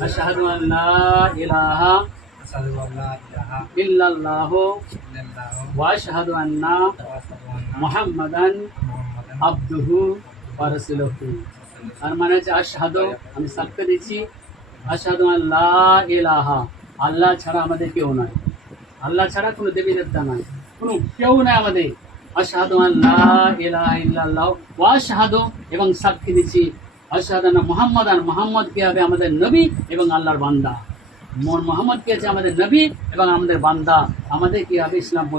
أشهد أن لا إله إلا الله وأشهد أن محمدا عبده ورسوله আর মানে হচ্ছে আশহাদু আমি সাক্ষ্য দিচ্ছি আশহাদু আল্লাহ ইলাহা আল্লাহ ছাড়া আমাদের কেউ নাই আল্লাহ ছাড়া কোনো দেবী দেবতা নাই কোনো কেউ নাই আমাদের আশহাদু আল্লাহ ইলাহা ইল্লাল্লাহ ওয়া আশহাদু এবং সাক্ষী দিচ্ছি মুহাম্মাদান মুহাম্মদ কে হবে আমাদের নবী এবং আল্লাহর বান্দা। আছে আমাদের নবী এবং আমাদের বান্দা। আমাদের কি হবে? ইসলাম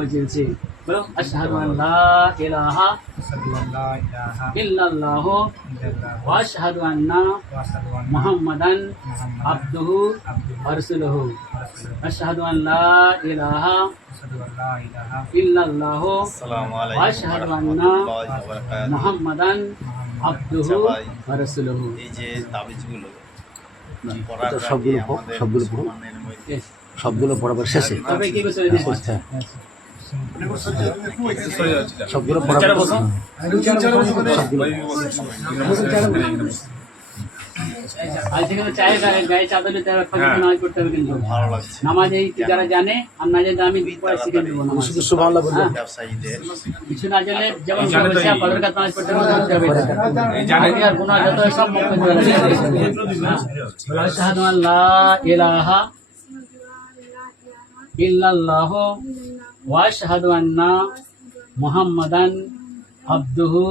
মুহাম্মাদান রাসূলুহু এই যে তাবিজগুলো সবগুলো পড়ো, সবগুলো পড়ো। সবগুলো পড়াবার শেষে। দিস আচ্ছা। সবগুলো পড়াবার বিচারে যারা জানে আর না জানে আমি শিখে নেব নামাজ। শুধু সুবহানাল্লাহ বলবে হ্যাঁ। ব্যবসায়ীদের। কিছু না জানলে যেমন বলেছে ফজর কাজ নামাজ পড়তে হবে করতে হবে। এটা। আগে আর গুনাহ যত সব মুখ করে দেবে হ্যাঁ। বলো আশহাদু আন লা ইলাহা ইল্লাল্লাহ ওয়া আন্না মুহাম্মাদান আবদুহু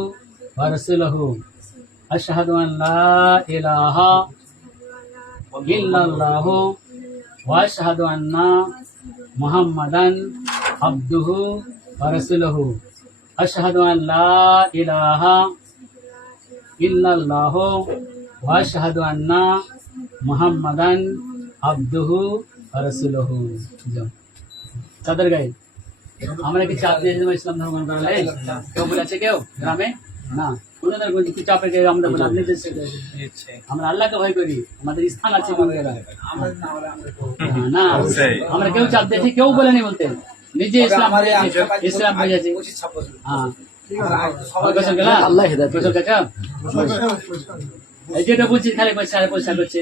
ওয়া রাসূলুহু। ইলাহা ইল্লাল্লাহ ওয়া আশহাদু আন্না মুহাম্মাদান আবদুহু ওয়া রাসূলুহু। আশহাদু আন লা ইলাহা ইল্লাল্লাহ ওয়া আশহাদু আন্না মুহাম্মাদান আবদুহু ওয়া রাসূলুহু। যাও। চাদর গায়ে। আমরা কি চাপ দিয়ে ইসলাম ধর্ম কেউ বলেছে কেউ? গ্রামে? না। বলছি কি চাপে গিয়ে আমরা বলে আপনি আমরা আল্লাহকে ভয় করি আমাদের স্থান আছে না আমরা কেউ চাপ দিয়েছি কেউ বলেনি বলতে। নিজে ইসলাম ইসলাম হ্যাঁ। আল্লাহ? এই যেটা বলছি খালি পয়সা পয়সা করছে।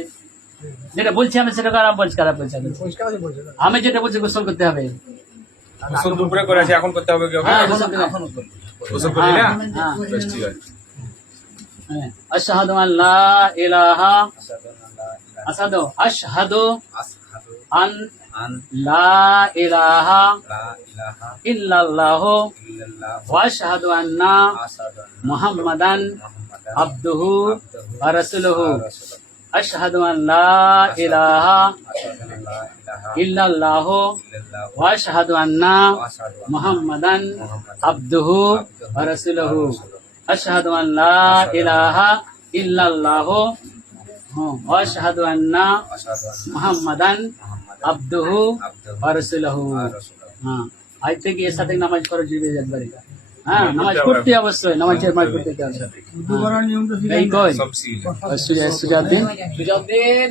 যেটা বলছি আমি সেটা খারাপ বলছি খারাপ পয়সা আমি। যেটা বলছি গোসল করতে হবে। গোসল দুপুরে করে আছে এখন করতে হবে কি? গোসল করে না? হ্যাঁ ঠিক আছে। আশহাদু আন লা ইলাহা আসাদু আশহাদু আন লা ইলাহা ইল্লাল্লাহ ওয়া আশহাদু আন্না মুহাম্মাদান আবদুহু ওয়া রাসূলুহু। আশহাদু আন লা ইলাহা ইল্লাল্লাহ ওয়া আশহাদু আন্না মুহাম্মাদান আবদুহু ওয়া রাসূলুহু। আশহাদু আন লা ইলাহা ইল্লাল্লাহ ওয়া আশহাদু আন্না মুহাম্মাদান আবদুহু ওয়া রাসূলুহু। হ্যাঁ। আজ থেকে এর সাথে নামাজ পড়া জুড়ে একবারে হ্যাঁ নামাজ পড়তে অবশ্যই নামাজ নামাজ পড়তে হবে এই কই সুজা সুজাউদ্দিন সুজাউদ্দিন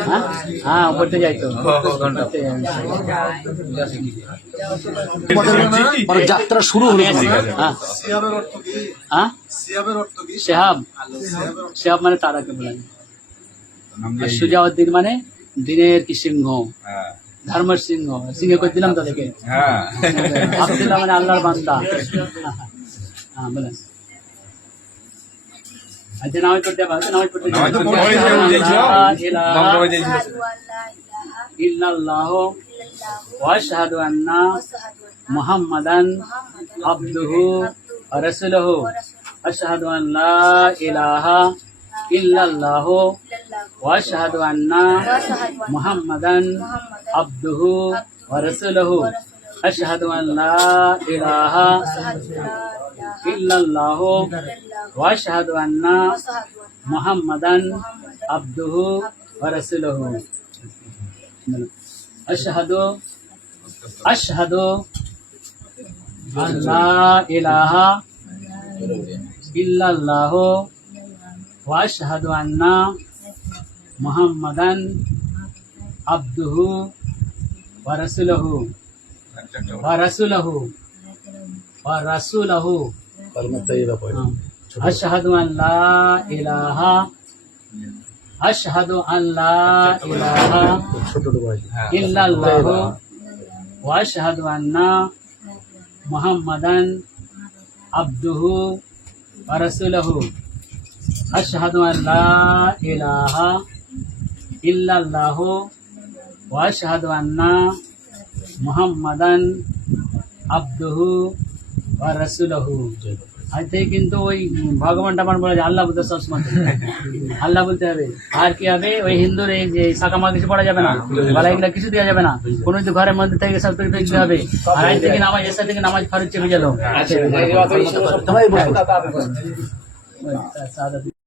হ্যাঁ? হ্যাঁ পড়তে যাই তো। মানে যাত্রা শুরু হলো তোমার। হ্যাঁ। হ্যাঁ। শেহাব শেহাব মানে তারাকে বলেন সুজাউদ্দিন মানে দিনের কি সিংহ হ্যাঁ। ধর্মের সিংহ সিংহ করে দিলাম তাদেরকে? হ্যাঁ। আব্দুল্লাহ মানে আল্লাহর বান্দা। হ্যাঁ বলেন। আচ্ছা নামাজ পড়তে হবে আচ্ছা, নামাজ পড়তে। ইল্লাল্লাহ ওয়া আশহাদু আন্না মুহাম্মাদান আবদুহু রাসূলুহু। আশহাদু আন লা ইলাহা ইল্লাল্লাহ ওয়া আশহাদু আন্না মুহাম্মাদান আবদুহু ওয়া রাসূলুহু আশহাদু আন লা ইলাহা ইল্লাল্লাহ ওয়া আশহাদু আন্না মুহাম্মাদান আবদুহু ওয়া রাসূলুহু আশহাদু আশহাদু আন লা ইলাহা ইল্লাল্লাহ ওয়া আশহাদু আন্না মুহাম্মাদান আবদুহু ওয়া রাসূলুহু ওয়া রাসূলুহু ওয়া রাসূলুহু কলমা তৈবা পড়ে হ্যাঁ। أشهد أن لا إله أشهد أن لا إله ছোট ভাই إلا الله وأشهد أن محمدا عبده ورسوله أشهد أن لا إله ইল্লাল্লাহ ওয়া শাহাদু আন্না মুহাম্মাদান আব্দুহু ওয়া রাসূলুহু। আইতে কিন্তু ওই ভগবানটা আমার বলে আল্লাহ বলতে সবসময়। আল্লাহ বলতে হবে। আর কি হবে? ওই হিন্দুর এই যে শাখামা কিছু পড়া যাবে না। গলা এগুলো কিছু দেওয়া যাবে না। কোনো তো ঘরের মধ্যে থেকে সব পেট পেট হবে। আর আজ থেকে নামাজ এসে থেকে নামাজ ফরজ চেপে গেল।